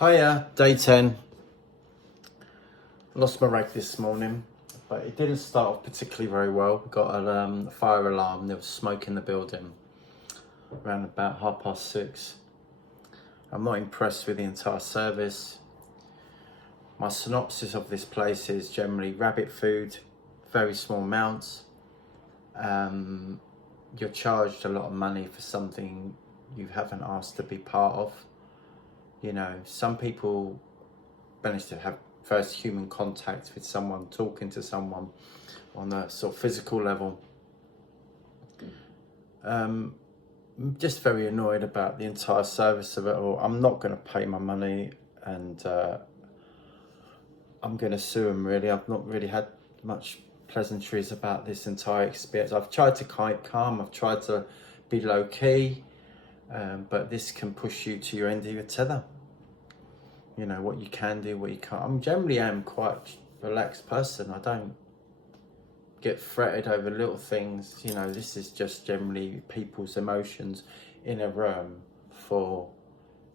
Hiya, day 10. Lost my rag this morning, but it didn't start off particularly very well. We got a fire alarm. There was smoke in the building around about 6:30. I'm not impressed with the entire service. My synopsis of this place is generally rabbit food, very small amounts. You're charged a lot of money for something you haven't asked to be part of. You know, some people manage to have first human contact with someone, talking to someone on a sort of physical level. I'm just very annoyed about the entire service of it all. I'm not going to pay my money, and I'm going to sue them, really. I've not really had much pleasantries about this entire experience. I've tried to keep calm, I've tried to be low key, but this can push you to your end of your tether. You know, what you can do, what you can't. I'm generally quite a relaxed person. I don't get fretted over little things. You know, this is just generally people's emotions in a room for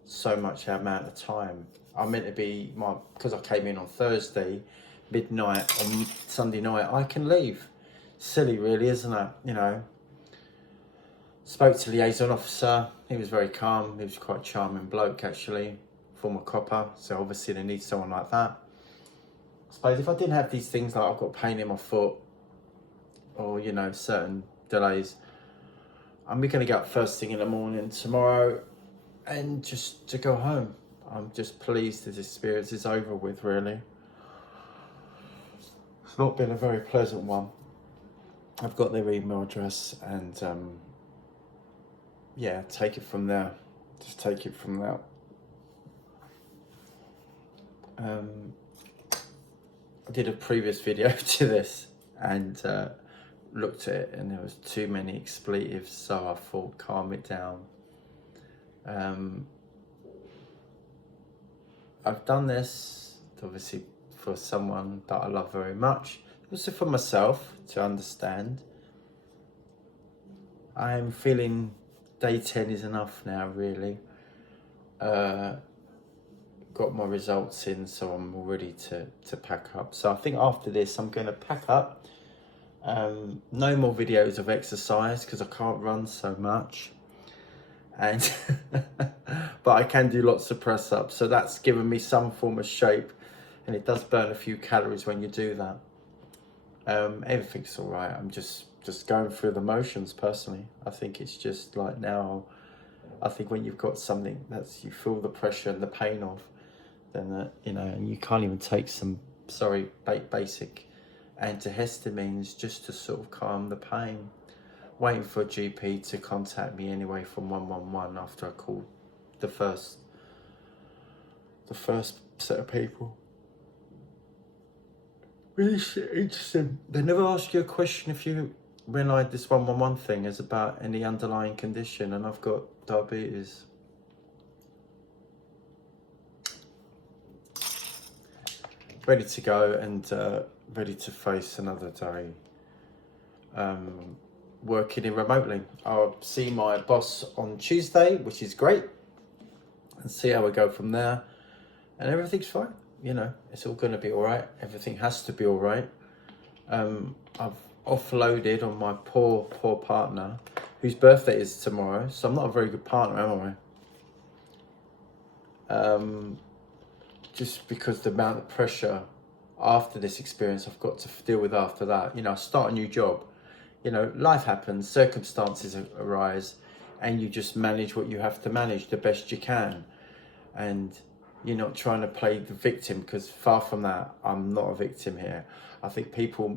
so much amount of time. I'm meant to be, because I came in on Thursday, midnight on Sunday night, I can leave. Silly really, isn't it? You know, spoke to liaison officer. He was very calm. He was quite a charming bloke, actually. Former copper, so obviously they need someone like that. I suppose if I didn't have these things like I've got pain in my foot, or you know, certain delays, I'm going to get up first thing in the morning tomorrow and just to go home. I'm just pleased this experience is over with, really. It's not been a very pleasant one. I've got their email address, and yeah, take it from there. Just take it from there. I did a previous video to this and looked at it, and there was too many expletives, so I thought calm it down. I've done this obviously for someone that I love very much, also for myself to understand. I am feeling day 10 is enough now, really. Got my results in, so I'm all ready to pack up. So I think after this I'm going to pack up. No more videos of exercise because I can't run so much, and but I can do lots of press ups, so that's given me some form of shape, and it does burn a few calories when you do that. Everything's all right. I'm just going through the motions personally. I think it's just like now, I think when you've got something that's you feel the pressure and the pain of, then you know, and you can't even take some basic antihistamines just to sort of calm the pain. Waiting for a GP to contact me anyway from 111 after I called the first set of people. Really interesting. They never ask you a question if you realise this 111 thing is about any underlying condition, and I've got diabetes. Ready to go and ready to face another day. Working in remotely. I'll see my boss on Tuesday, which is great, and see how we go from there. And everything's fine. You know, it's all going to be all right. Everything has to be all right. I've offloaded on my poor partner, whose birthday is tomorrow. So I'm not a very good partner, am I? Just because the amount of pressure after this experience I've got to deal with after that. You know, I start a new job. You know, life happens, circumstances arise, and you just manage what you have to manage the best you can. And you're not trying to play the victim, because far from that, I'm not a victim here. I think people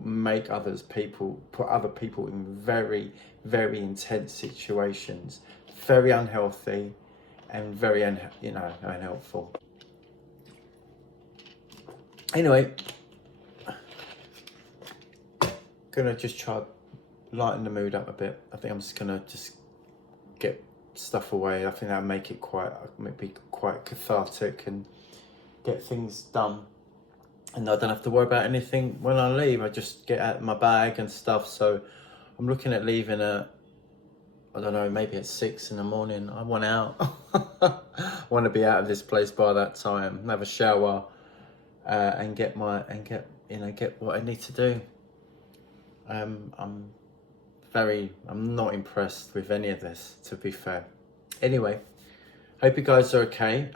put other people in very, very intense situations, very unhealthy and very unhelpful. Anyway, gonna just try lighten the mood up a bit. I think I'm just gonna get stuff away. I think that'll make it quite cathartic and get things done. And I don't have to worry about anything when I leave. I just get out my bag and stuff. So I'm looking at leaving at I don't know, maybe at 6 in the morning. I want out. I want to be out of this place by that time. Have a shower, and get what I need to do. I'm not impressed with any of this, to be fair. Anyway, hope you guys are okay.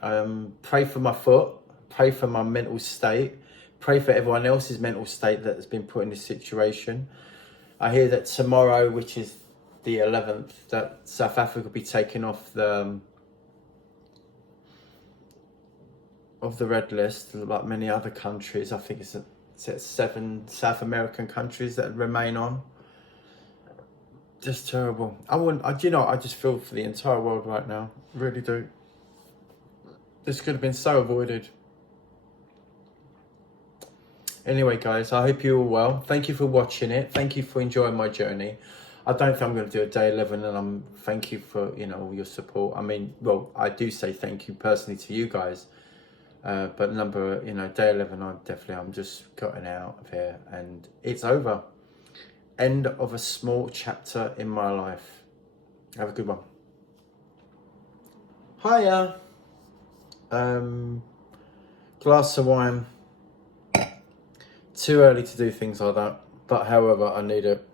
Pray for my foot. Pray for my mental state. Pray for everyone else's mental state that has been put in this situation. I hear that tomorrow, which is the 11th, that South Africa will be taken off the red list, like many other countries. I think it's 7 South American countries that remain on. Just terrible. I just feel for the entire world right now. Really do. This could have been so avoided. Anyway, guys, I hope you're all well. Thank you for watching it. Thank you for enjoying my journey. I don't think I'm going to do a day 11, and thank you for all your support. I mean, well, I do say thank you personally to you guys, but day 11, I'm just cutting out of here, and it's over. End of a small chapter in my life. Have a good one. Hiya. Glass of wine. Too early to do things like that, but however, I need it.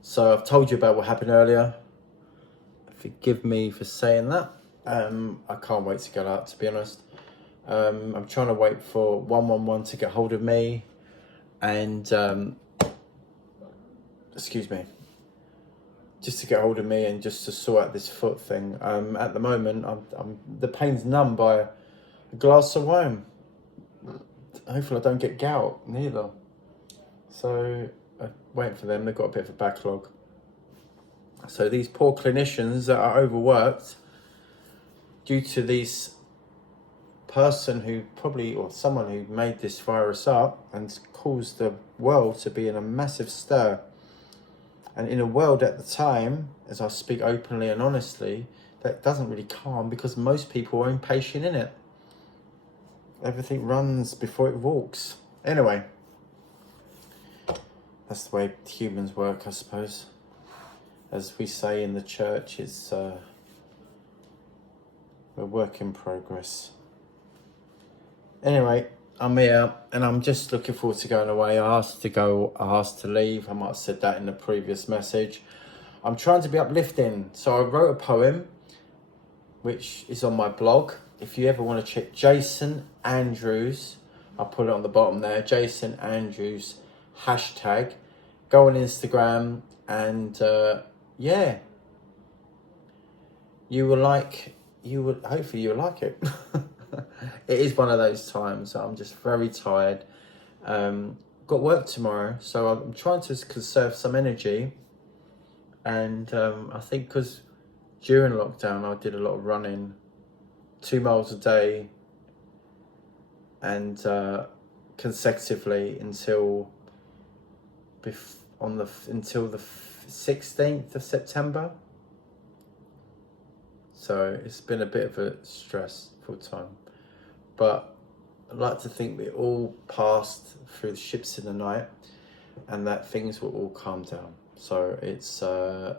So I've told you about what happened earlier. Forgive me for saying that. I can't wait to get out, to be honest. I'm trying to wait for 111 to get hold of me, and excuse me, just to get hold of me and just to sort out this foot thing. At the moment, the pain's numb by a glass of wine. Hopefully I don't get gout neither. So I'm waiting for them. They've got a bit of a backlog. So these poor clinicians that are overworked due to this person or someone who made this virus up and caused the world to be in a massive stir. And in a world at the time, as I speak openly and honestly, that doesn't really calm because most people are impatient in it. Everything runs before it walks. Anyway, that's the way humans work, I suppose. As we say in the church, it's a work in progress. Anyway, I'm here and I'm just looking forward to going away. I asked to leave. I might have said that in the previous message. I'm trying to be uplifting. So I wrote a poem, which is on my blog. If you ever want to check Jason Andrews, I'll put it on the bottom there, Jason Andrews #. Go on Instagram and yeah, hopefully you'll like it. It is one of those times. I'm just very tired. Got work tomorrow, so I'm trying to conserve some energy. And I think because during lockdown I did a lot of running, 2 miles a day, and consecutively until the 16th of September. So it's been a bit of a stressful time, but I'd like to think we all passed through the ships in the night and that things will all calm down. So it's going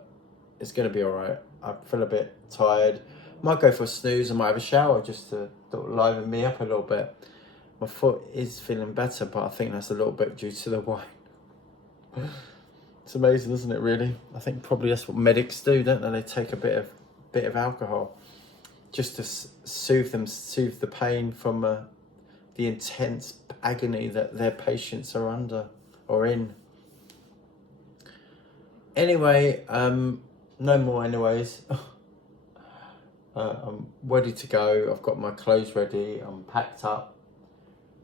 to be all right. I feel a bit tired. Might go for a snooze. I might have a shower just to liven me up a little bit. My foot is feeling better, but I think that's a little bit due to the wine. It's amazing, isn't it, really? I think probably that's what medics do, don't they? They take a bit of alcohol just to soothe the pain from the intense agony that their patients are under or in. Anyway, no more anyways. I'm ready to go. I've got my clothes ready. I'm packed up.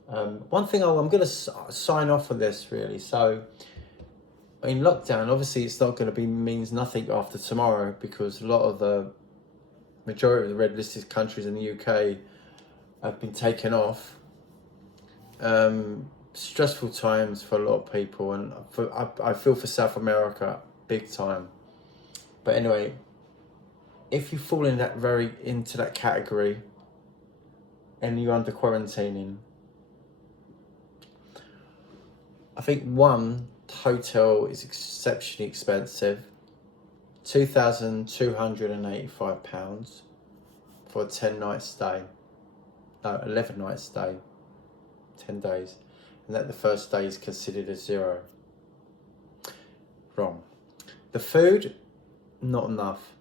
One thing I'm going to sign off on this, really. So in lockdown, obviously it's not going to means nothing after tomorrow, because a lot of the majority of the red listed countries in the UK have been taken off. Stressful times for a lot of people, and I feel for South America big time. But anyway, if you fall into that category and you're under quarantining, I think one, hotel is exceptionally expensive. £2,285 for a 10-night stay. No, 11-night stay, 10 days. And that the first day is considered a zero. Wrong. The food, not enough.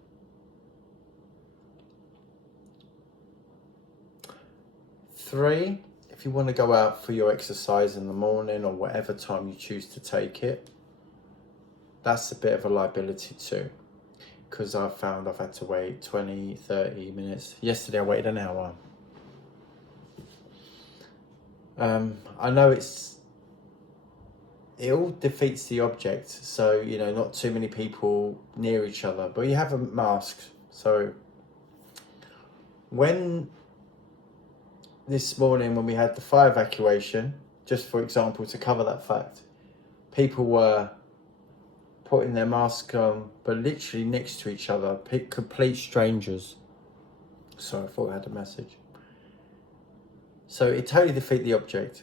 Three, if you want to go out for your exercise in the morning or whatever time you choose to take it, that's a bit of a liability too. Because I've found I've had to wait 20, 30 minutes. Yesterday I waited an hour. I know it all defeats the object. So, you know, not too many people near each other, but you have a mask. So when this morning, when we had the fire evacuation, just for example, to cover that fact, people were putting their mask on, but literally next to each other, complete strangers. Sorry, I thought I had a message. So it totally defeated the object.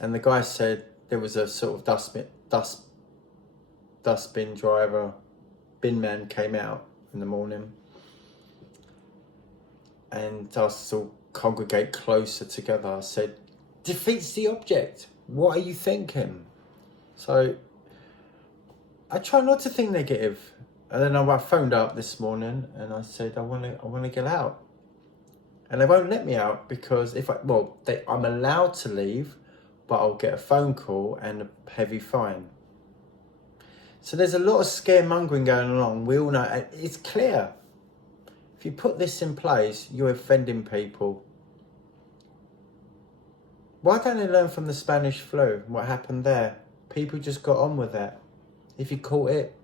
And the guy said there was a sort of dustbin driver, bin man came out in the morning and us all congregate closer together. I said, defeats the object. What are you thinking? So I try not to think negative. And then I phoned up this morning and I said, I want to get out. And they won't let me out because I'm allowed to leave, but I'll get a phone call and a heavy fine. So there's a lot of scaremongering going along. We all know, it's clear. If you put this in place, you're offending people. Why don't they learn from the Spanish flu? What happened there? People just got on with it. If you caught it,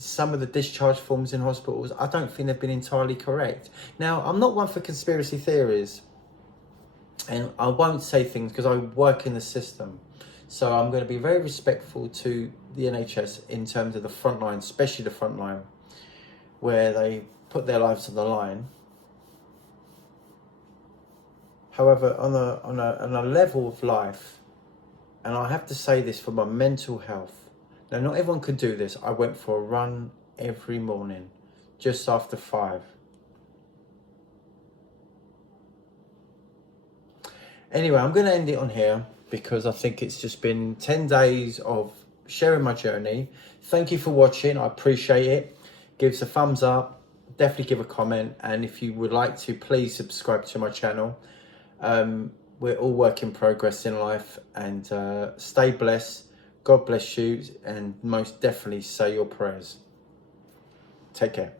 some of the discharge forms in hospitals, I don't think they've been entirely correct. Now, I'm not one for conspiracy theories, and I won't say things because I work in the system. So I'm going to be very respectful to the NHS in terms of the front line, especially the front line, where they put their lives on the line. However, on a level of life, and I have to say this for my mental health. Now, not everyone could do this. I went for a run every morning, just after 5. Anyway, I'm going to end it on here because I think it's just been 10 days of sharing my journey. Thank you for watching. I appreciate it. Give us a thumbs up. Definitely give a comment. And if you would like to, please subscribe to my channel. We're all work in progress in life. And stay blessed. God bless you. And most definitely say your prayers. Take care.